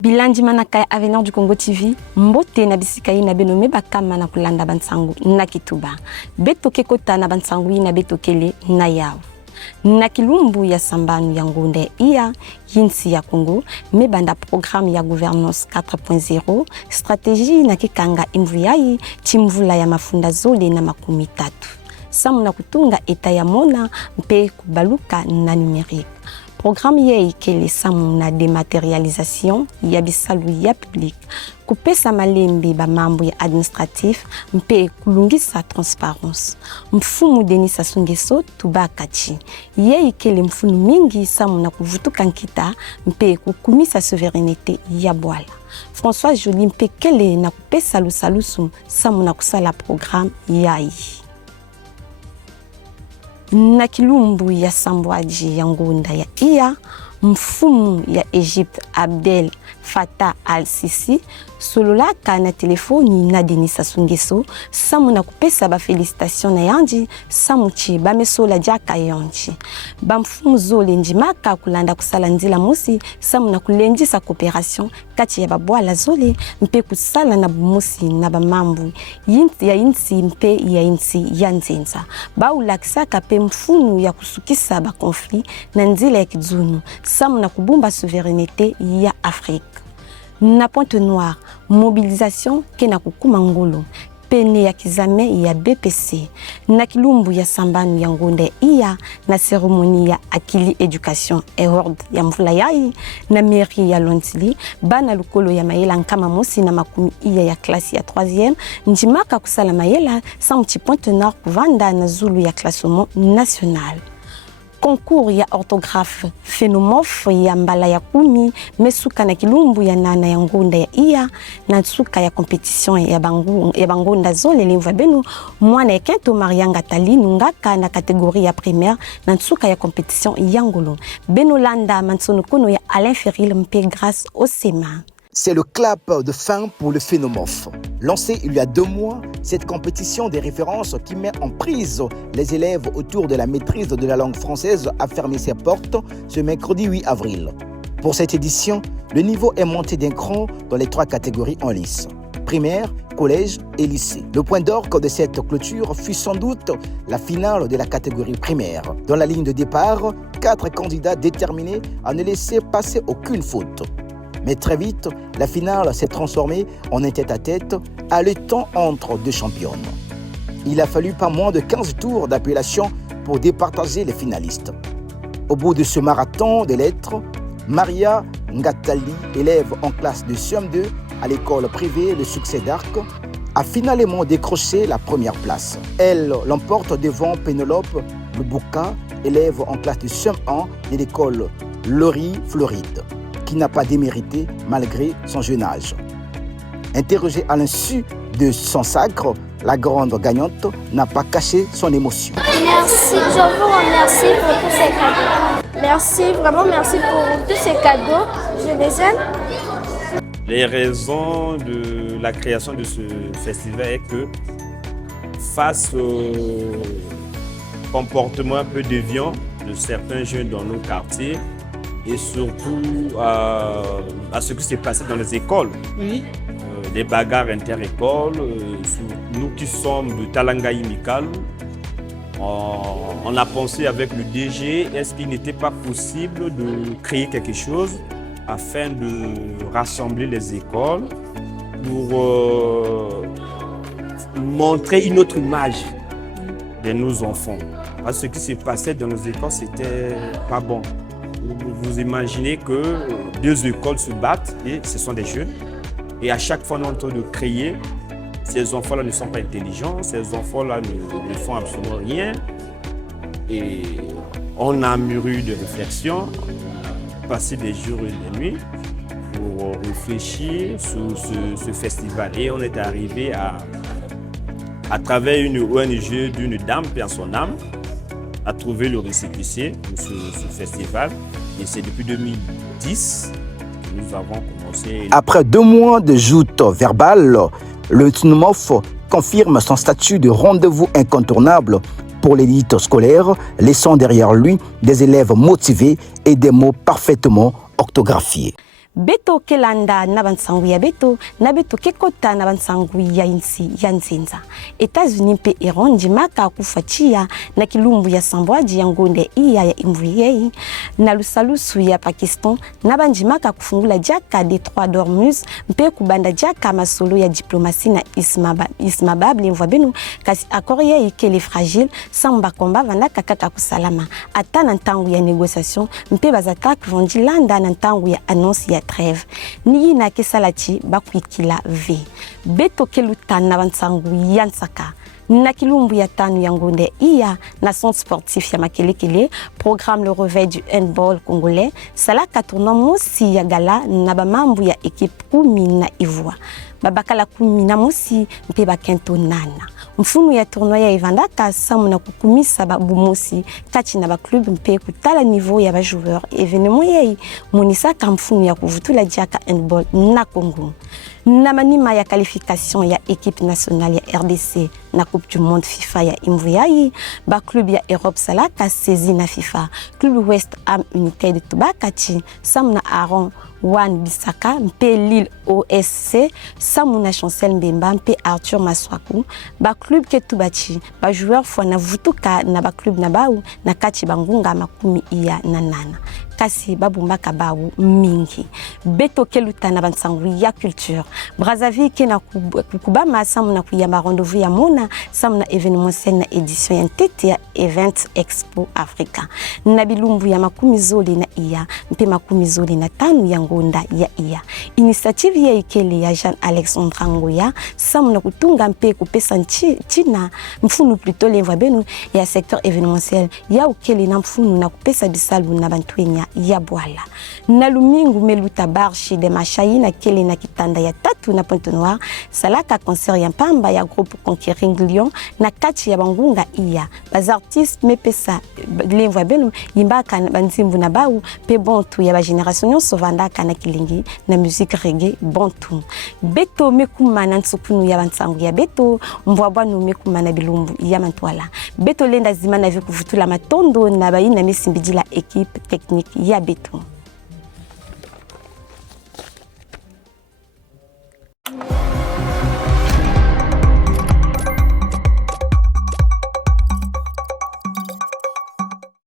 Bilandi manaka Avenir du Congo TV, mbote na bisika na benome bakama na kulanda bansangu na kituba. Betoke kota na bansangu na betokele na yao. Na kilumbu ya sambanu ya ngunde iya yinsi ya Congo, mebanda programme ya gouvernance 4.0, stratégie na kikanga imvuyai chimvula ya mafunda zole na makumi tatu. Samu na kutunga eta ya mona mpe kubaluka na numérique. Programme ye ikele samu na dématérialisation ya bisalu ya public, kupesa malembe ba mambo ya administratif mpe kulungisa transparence. Mfumu Denis Sassou Nguesso tubakachi ye ikele mfunu mingi samu na kuvutuka nkita mpe kukumisa souveraineté ya bwala. François Joly mpe kele na kupesa lusalusu samu na kusala programme yai. Na kilumbu ya sambwaji ya ngunda ya iya, mfumu ya Egypte Abdel Fattah al-Sisi sololaka na telefoni na Denis Sassou Nguesso samu na kupesa ba félicitation na yanji samu chi ba mesola jaka yanji ba mfumu zole njimaka kulanda kusala nzila musi samu na kulendisa coopération kati ya babwala zole mpe kusala na bumusi na bamambu yinsi mpe ya insi ya nzenza ba ulakisaka pe mfumu ya kusukisa ba conflit na nzila ya kizunu samu na kubumba souveraineté ya Afrique. Na Pointe Noire, mobilisation ke na kukuma ngolo, pene ya kizame ya BPC, na kilumbu ya sambanu ya ngonde iya, na cérémonie ya akili education et horde ya mvula yai, na mairie ya Lontili, bana lukolo ya mayela nkama mosi na makumi iya ya klasi ya 3e, njimaka kusala mayela, samti Pointe Nord kuvanda na zulu ya klassement national. Concours ya orthographe phénomorphe ya mbala ya kumi mesuka na kilumbu ya nana ya ngonda ya iya na tsuka ya compétition ya bangonda zole limva benu mwana ya kento Marianga Talinu ngaka na catégorie ya primaire na tsuka ya compétition ya ngolo beno landa mansono kono ya Alain Ferril mpe grâce au SEMA. C'est le clap de fin pour le phénomorphe. Lancé il y a 2 mois, cette compétition des références qui met en prise les élèves autour de la maîtrise de la langue française a fermé ses portes ce mercredi 8 avril. Pour cette édition, le niveau est monté d'un cran dans les 3 catégories en lice: primaire, collège et lycée. Le point d'orgue de cette clôture fut sans doute la finale de la catégorie primaire. Dans la ligne de départ, 4 candidats déterminés à ne laisser passer aucune faute. Mais très vite, la finale s'est transformée en un tête-à-tête, haletant entre 2 championnes. Il a fallu pas moins de 15 tours d'appellation pour départager les finalistes. Au bout de ce marathon des lettres, Maria Ngatali, élève en classe de CM2 à l'école privée Le Succès d'Arc, a finalement décroché la première place. Elle l'emporte devant Pénélope Lubuka, élève en classe de CM1 de l'école Laurie Floride, qui n'a pas démérité malgré son jeune âge. Interrogée à l'insu de son sacre, la grande gagnante n'a pas caché son émotion. Merci, je vous remercie pour tous ces cadeaux. Merci, vraiment merci pour tous ces cadeaux, je les aime. Les raisons de la création de ce festival est que face au comportement un peu déviant de certains jeunes dans nos quartiers, et surtout à ce qui s'est passé dans les écoles. Oui. Les bagarres inter-écoles, nous qui sommes de Talangaï Mikal, on a pensé avec le DG, est-ce qu'il n'était pas possible de créer quelque chose afin de rassembler les écoles pour montrer une autre image de nos enfants. Parce que ce qui s'est passé dans nos écoles, c'était pas bon. Vous imaginez que 2 écoles se battent et ce sont des jeunes. Et à chaque fois, on est en train de créer. Ces enfants-là ne sont pas intelligents, ces enfants-là ne font absolument rien. Et on a mûri de réflexion, on a passé des jours et des nuits pour réfléchir sur ce festival. Et on est arrivé à travers une ONG d'une dame, paix à son âme, à trouver le récépissé de ce festival. Et c'est depuis 2010 que nous avons commencé. Après 2 mois de joute verbale, le phénomorphe confirme son statut de rendez-vous incontournable pour l'élite scolaire, laissant derrière lui des élèves motivés et des mots parfaitement orthographiés. Beto kelanda na bansangu ya beto na beto kekota na bansangu ya insi ya nzinza. États-Unis pe Iran jimaka kufatia na kilumbu ya sambwaji ya ngonde iya ya imvuyei na lusalusu ya Pakistan na banjimaka kufungula jaka Detroit d'Ormuz mpe kubanda jaka masolo ya diplomasi na Ismabab limvwa benu kasi akoria ikele fragile samba komba vanda kaka kusalama ata na ntangu ya négociation mpe bazatak vandilanda na ntangu ya annonce ya trêve ni na kesalati bakwikila v beto keluta na bansangu yansaka na kilumbu ya tanu ya ngonde iya na centre sportif ya makelekele programme le réveil du handball congolais salaka tournoi mosi ya gala na bamambu ya équipe 10 na Ivoire babakala 10 na mosi mpe bakento nana mfunu ya tournoi ya evandaka samu na kukumisa babumosi kati na baklub mpe kutala niveau ya bajoueur événement yei monisaka mfunu ya kuvutula diaka handball na Congo na manima ya qualification ya équipe nationale ya RDC na Coupe du Monde FIFA ya Imvuyai ba club ya Europe salaka saisi na FIFA club West Ham United Tubakati samu na Aaron Wan Bisaka mpe Lille OSC samu na Chancel Mbemba mpe Arthur Maswaku ba club ketubachi ba joueur fwa na vutuka na ba club na bau na kati bangunga makumi iya na nana kasi babumbaka bawu mingi beto keluta na bansangu ya culture Brazzaville ke na kubama samu na kuyamba rendez-vous ya mona samu na événementiel na édition ya ntete ya Event Expo Africa na bilumbu ya makumi zoli na iya mpe makumi zoli na tanu ya ngonda ya iya initiative ya ikele ya Jean Alexandre Ngoya samu na kutunga mpe kupesa nchina mfunu plutôt lemva benu ya secteur événementiel ya ukele na mfunu na kupesa bisalu na bantwenya ya bwala na lumingu meluta barshi de machai na kele na kitanda ya tatu na Pointe Noire salaka concert ya pamba ya groupe Conquering Lyon na kati ya bangunga iya baz artistes mepesa lemva benu yimbaka banzimbu na bau pe bontu ya ba génération nyonso vandaka na kilingi na musique reggae bontu beto mekumana nsukunu ya bansangu ya beto mbwabwa no mekumana bilumbu ya mantwala beto lenda zima na vikuvutula matondo na baina mesimbidila équipe technique ya beto.